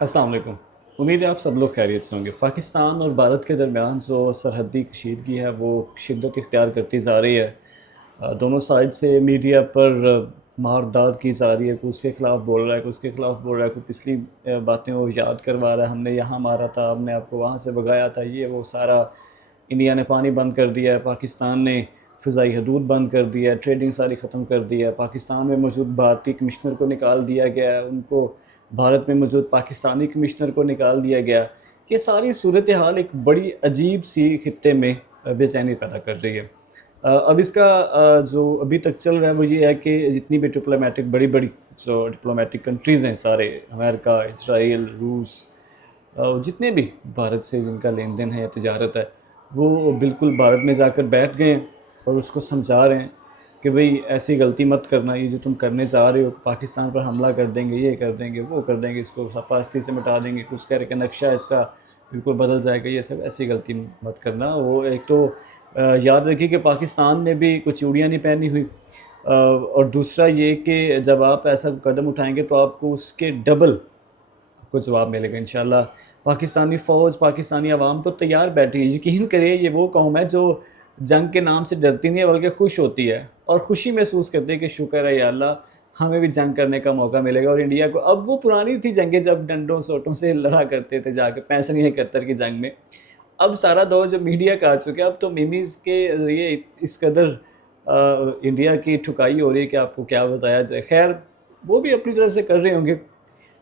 السلام علیکم۔ امید ہے آپ سب لوگ خیریت سے ہوں گے۔ پاکستان اور بھارت کے درمیان جو سرحدی کشیدگی ہے وہ شدت اختیار کرتی جا رہی ہے۔ دونوں سائڈ سے میڈیا پر مار داد کی جا رہی ہے، کوئی اس کے خلاف بول رہا ہے، کوئی اس کے خلاف بول رہا ہے، کوئی پچھلی باتیں وہ یاد کروا رہا ہے، ہم نے یہاں مارا تھا، ہم نے آپ کو وہاں سے بھگایا تھا، یہ وہ سارا۔ انڈیا نے پانی بند کر دیا ہے، پاکستان نے فضائی حدود بند کر دیا ہے، ٹریڈنگ ساری ختم کر دی ہے، پاکستان میں موجود بھارتی کمشنر کو نکال دیا گیا ہے، ان کو بھارت میں موجود پاکستانی کمشنر کو نکال دیا گیا۔ یہ ساری صورتحال ایک بڑی عجیب سی خطے میں بے چینی پیدا کر رہی ہے۔ اب اس کا جو ابھی تک چل رہا ہے وہ یہ ہے کہ جتنی بھی ڈپلومیٹک بڑی بڑی جو ڈپلومیٹک کنٹریز ہیں، سارے امریکہ، اسرائیل، روس، جتنے بھی بھارت سے جن کا لین دین ہے یا تجارت ہے، وہ بالکل بھارت میں جا کر بیٹھ گئے ہیں اور اس کو سمجھا رہے ہیں کہ بھئی ایسی غلطی مت کرنا، یہ جو تم کرنے جا رہے ہو، پاکستان پر حملہ کر دیں گے، یہ کر دیں گے، وہ کر دیں گے، اس کو حفاظتی سے مٹا دیں گے، کچھ کر کے نقشہ اس کا بالکل بدل جائے گا، یہ سب ایسی غلطی مت کرنا۔ وہ ایک تو یاد رکھیے کہ پاکستان نے بھی کچھ چوڑیاں نہیں پہنی ہوئی، اور دوسرا یہ کہ جب آپ ایسا قدم اٹھائیں گے تو آپ کو اس کے ڈبل کو جواب ملے گا انشاءاللہ۔ پاکستانی فوج، پاکستانی عوام تو تیار بیٹھی ہے۔ یقین کریے یہ وہ قوم ہے جو جنگ کے نام سے ڈرتی نہیں ہے بلکہ خوش ہوتی ہے اور خوشی محسوس کرتی ہے کہ شکر ہے یا اللہ، ہمیں بھی جنگ کرنے کا موقع ملے گا۔ اور انڈیا کو اب وہ پرانی تھی جنگیں جب ڈنڈوں سوٹوں سے لڑا کرتے تھے جا کے 65-71 کی جنگ میں۔ اب سارا دور جو میڈیا کا آ چکا ہے، اب تو میمیز کے ذریعے اس قدر انڈیا کی ٹھکائی ہو رہی ہے کہ آپ کو کیا بتایا جائے۔ خیر، وہ بھی اپنی طرف سے کر رہے ہوں گے،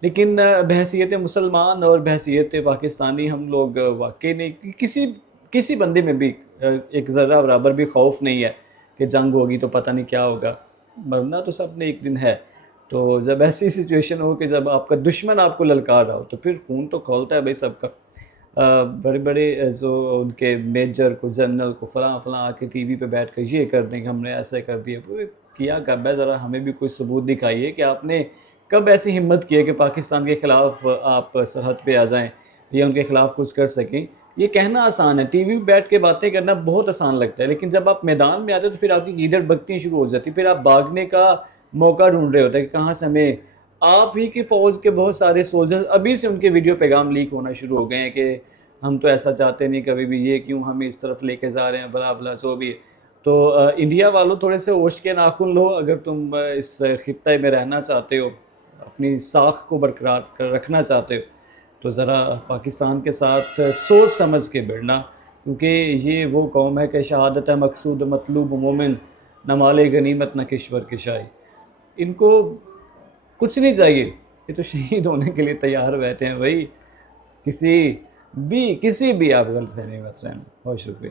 لیکن بحیثیت مسلمان اور بحیثیت پاکستانی ہم لوگ واقعی نہیں، کسی بندے میں بھی ایک ذرہ برابر بھی خوف نہیں ہے کہ جنگ ہوگی تو پتہ نہیں کیا ہوگا۔ مرنا تو سب نے ایک دن ہے۔ تو جب ایسی سچویشن ہو کہ جب آپ کا دشمن آپ کو للکار رہا ہو تو پھر خون تو کھولتا ہے بھائی سب کا۔ بڑے بڑے جو ان کے میجر کو، جنرل کو، فلاں فلاں آ کے ٹی وی پہ بیٹھ کر یہ کر دیں کہ ہم نے ایسے کر دیا۔ کیا کب ہے؟ ذرا ہمیں بھی کوئی ثبوت دکھائیے کہ آپ نے کب ایسی ہمت کی ہے کہ پاکستان کے خلاف آپ سرحد پہ آ جائیں یا ان کے خلاف کچھ کر سکیں۔ یہ کہنا آسان ہے، ٹی وی پہ بیٹھ کے باتیں کرنا بہت آسان لگتا ہے، لیکن جب آپ میدان میں آتے تو پھر آپ کی گیدڑ بکتی شروع ہو جاتی، پھر آپ بھاگنے کا موقع ڈھونڈ رہے ہوتے ہیں کہ کہاں سے ہمیں۔ آپ ہی کی فوج کے بہت سارے سولجرز ابھی سے ان کے ویڈیو پیغام لیک ہونا شروع ہو گئے ہیں کہ ہم تو ایسا چاہتے نہیں کبھی بھی، یہ کیوں ہمیں اس طرف لے کے جا رہے ہیں، بلا بلا جو بھی ہے۔ تو انڈیا والوں تھوڑے سے ہوش کے ناخن لو، اگر تم اس خطے میں رہنا چاہتے ہو، اپنی ساکھ کو برقرار رکھنا چاہتے ہو، تو ذرا پاکستان کے ساتھ سوچ سمجھ کے بڑھنا، کیونکہ یہ وہ قوم ہے کہ شہادت ہے مقصود مطلوب مومن، نہ مال غنیمت نہ کشور کشائی۔ ان کو کچھ نہیں چاہیے، یہ تو شہید ہونے کے لیے تیار بیٹھے ہیں بھائی۔ کسی بھی آپ غلط فہمی مت رہنا۔ بہت شکریہ۔